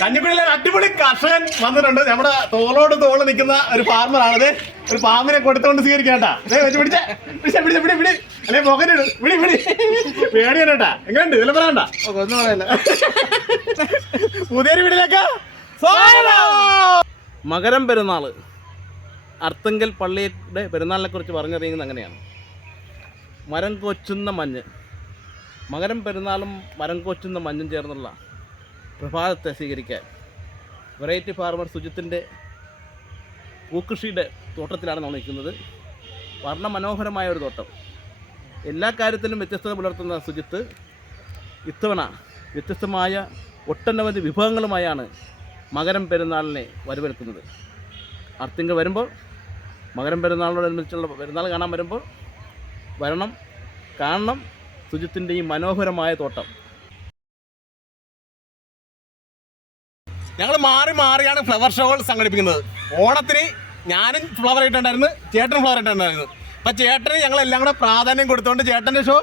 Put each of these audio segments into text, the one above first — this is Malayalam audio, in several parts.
കഞ്ഞിക്കുഴിയിലെ അടിപൊളി കർഷകൻ വന്നിട്ടുണ്ട്. നമ്മുടെ തോളോട് തോൾ നിൽക്കുന്ന ഒരു ഫാർമറാണിത് ഒരു ഫാമിനെ കൊടുത്തുകൊണ്ട് സ്വീകരിക്കാട്ടാ. പിടിച്ച പിടിച്ച. പിടിച്ച പിടി പിടി അല്ലെ മുഖനിട് വിളി വിളി. എങ്ങനെയുണ്ട് ഇതിലെ പറയണ്ട. ഒന്നും പറയല്ല. പുതിയൊരു വീട്ടിലേക്ക് മകരം പെരുന്നാൾ. അർത്തങ്കൽ പള്ളിയുടെ പെരുന്നാളിനെ കുറിച്ച് പറഞ്ഞറിയുന്നത് അങ്ങനെയാണ്. മരം കൊച്ചുന്ന മഞ്ഞ്. മകരം പെരുന്നാളും മരം കൊച്ചുന്ന മഞ്ഞും ചേർന്നുള്ള പ്രഭാതത്തെ സ്വീകരിക്കാൻ. വെറൈറ്റി ഫാർമർ സുജിത്തിന്റെ പൂക്കൃഷിയുടെ തോട്ടത്തിലാണ് നമ്മൾ നിൽക്കുന്നത്. വർണ മനോഹരമായ ഒരു തോട്ടം. എല്ലാ കാര്യത്തിലും വ്യത്യസ്തത പുലർത്തുന്ന സുജിത്ത് ഇത്തവണ വ്യത്യസ്തമായ ഒട്ടനവധി വിഭവങ്ങളുമായാണ് മകരം പെരുന്നാളിനെ വരവേൽക്കുന്നത്. അർത്തിങ്കൾ വരുമ്പോൾ മകരം പെരുന്നാളിനോടനുബന്ധിച്ചുള്ള പെരുന്നാൾ കാണാൻ വരുമ്പോൾ വരണം കാണണം. സുജിത്തിന്റെ ഈ മനോഹരമായ തോട്ടം. ഞങ്ങൾ മാറി മാറിയാണ് ഫ്ലവർ ഷോകൾ സംഘടിപ്പിക്കുന്നത്. ഓണത്തിന് ഞാനും ഫ്ലവർ ഇട്ടുണ്ടായിരുന്നു ചേട്ടനും ഫ്ലവർ ഇട്ടുണ്ടായിരുന്നു. അപ്പൊ ചേട്ടന് ഞങ്ങൾ എല്ലാം കൂടെ പ്രാധാന്യം കൊടുത്തുകൊണ്ട് ചേട്ടന്റെ ഷോ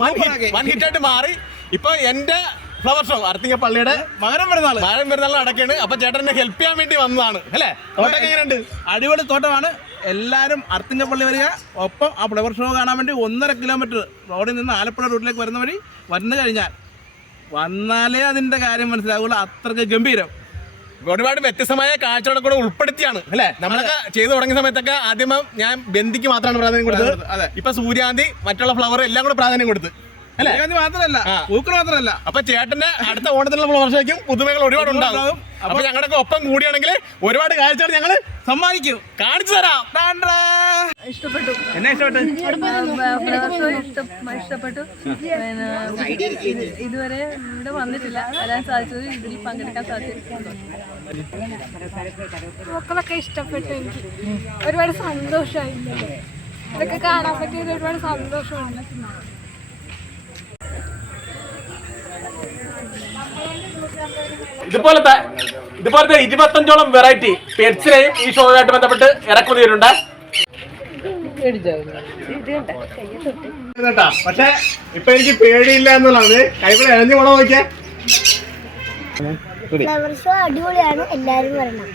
വൺ ഹിറ്റ് വൻ ഹിറ്റായിട്ട് മാറി. ഇപ്പൊ എന്റെ ഫ്ലവർ ഷോ അർത്തിങ്ക പള്ളിയുടെ മകരം പെരുന്നാൾ മകരം പെരുന്നാൾ നടക്കുകയാണ് അപ്പൊ ചേട്ടൻ എന്നെ ഹെൽപ്പ് ചെയ്യാൻ വേണ്ടി വന്നതാണ്. അല്ലേ? തോട്ടം എങ്ങനെയുണ്ട്? അടിപൊളി തോട്ടമാണ്. എല്ലാവരും അർത്തിങ്കപ്പള്ളി വരിക. ഒപ്പം ആ ഫ്ലവർ ഷോ കാണാൻ വേണ്ടി ഒന്നര കിലോമീറ്റർ റോഡിൽ നിന്ന് ആലപ്പുഴ റൂട്ടിലേക്ക് വരുന്ന വഴി വന്നു കഴിഞ്ഞാൽ വന്നാലേ അതിന്റെ കാര്യം മനസ്സിലാവുള്ളൂ. അത്രയ്ക്ക് ഗംഭീരം. ഒരുപാട് വ്യത്യസ്തമായ കാഴ്ചകളെ കൂടെ ഉൾപ്പെടുത്തിയാണ് അല്ലെ? നമ്മളൊക്കെ ചെയ്തു തുടങ്ങിയ സമയത്തൊക്കെ ആദ്യം ഞാൻ ബന്ദിക്ക് മാത്രമാണ് പ്രാധാന്യം കൊടുത്തത്. ഇപ്പൊ സൂര്യാന്തി മറ്റുള്ള ഫ്ലവർ എല്ലാം കൂടെ പ്രാധാന്യം കൊടുത്ത് മാത്രമല്ല പൂക്കൾ മാത്രമല്ല. അപ്പൊ ചേട്ടന്റെ അടുത്ത ഓണത്തിനുള്ള ഫ്ലവർ ഷോയ്ക്കും പുതുമകൾ ഒരുപാട് ഉണ്ടാകും. ഉണ്ടാകും. അപ്പൊ ഞങ്ങളുടെ ഒപ്പം കൂടിയാണെങ്കിൽ ഒരുപാട് കാഴ്ചകൾ ഞങ്ങൾ സമ്മാനിക്കും. കാണിച്ചു തരാം. ഇഷ്ടപ്പെട്ടു. എന്നെ ഇഷ്ടപ്പെട്ട്. ഇതുവരെ ഇവിടെ വന്നിട്ടില്ല. വരാൻ സാധിച്ചത് ഇതിൽ പങ്കെടുക്കാൻ സാധിച്ചു മക്കളൊക്കെ ഇഷ്ടപ്പെട്ടു എനിക്ക്. ഒരുപാട് സന്തോഷമായി ഇതൊക്കെ കാണാൻ പറ്റിയത് ഒരുപാട് സന്തോഷമാണ്. ഇതുപോലത്തെ ഇതുപോലത്തെ ഇരുപത്തഞ്ചോളം വെറൈറ്റി പെറ്റ്സിനെയും ഈ ഷോയുമായിട്ട് ബന്ധപ്പെട്ട് ഇറക്കുമതി ചെയ്തിട്ടുണ്ട്. പക്ഷേ പക്ഷെ ഇപ്പൊ എനിക്ക് പേടിയില്ല എന്നുള്ളതാണ്. കൈകൂടെ ഇഴഞ്ഞു പോണോ നോക്കിയാ? അടിപൊളിയാണ്. എല്ലാരും വരണം.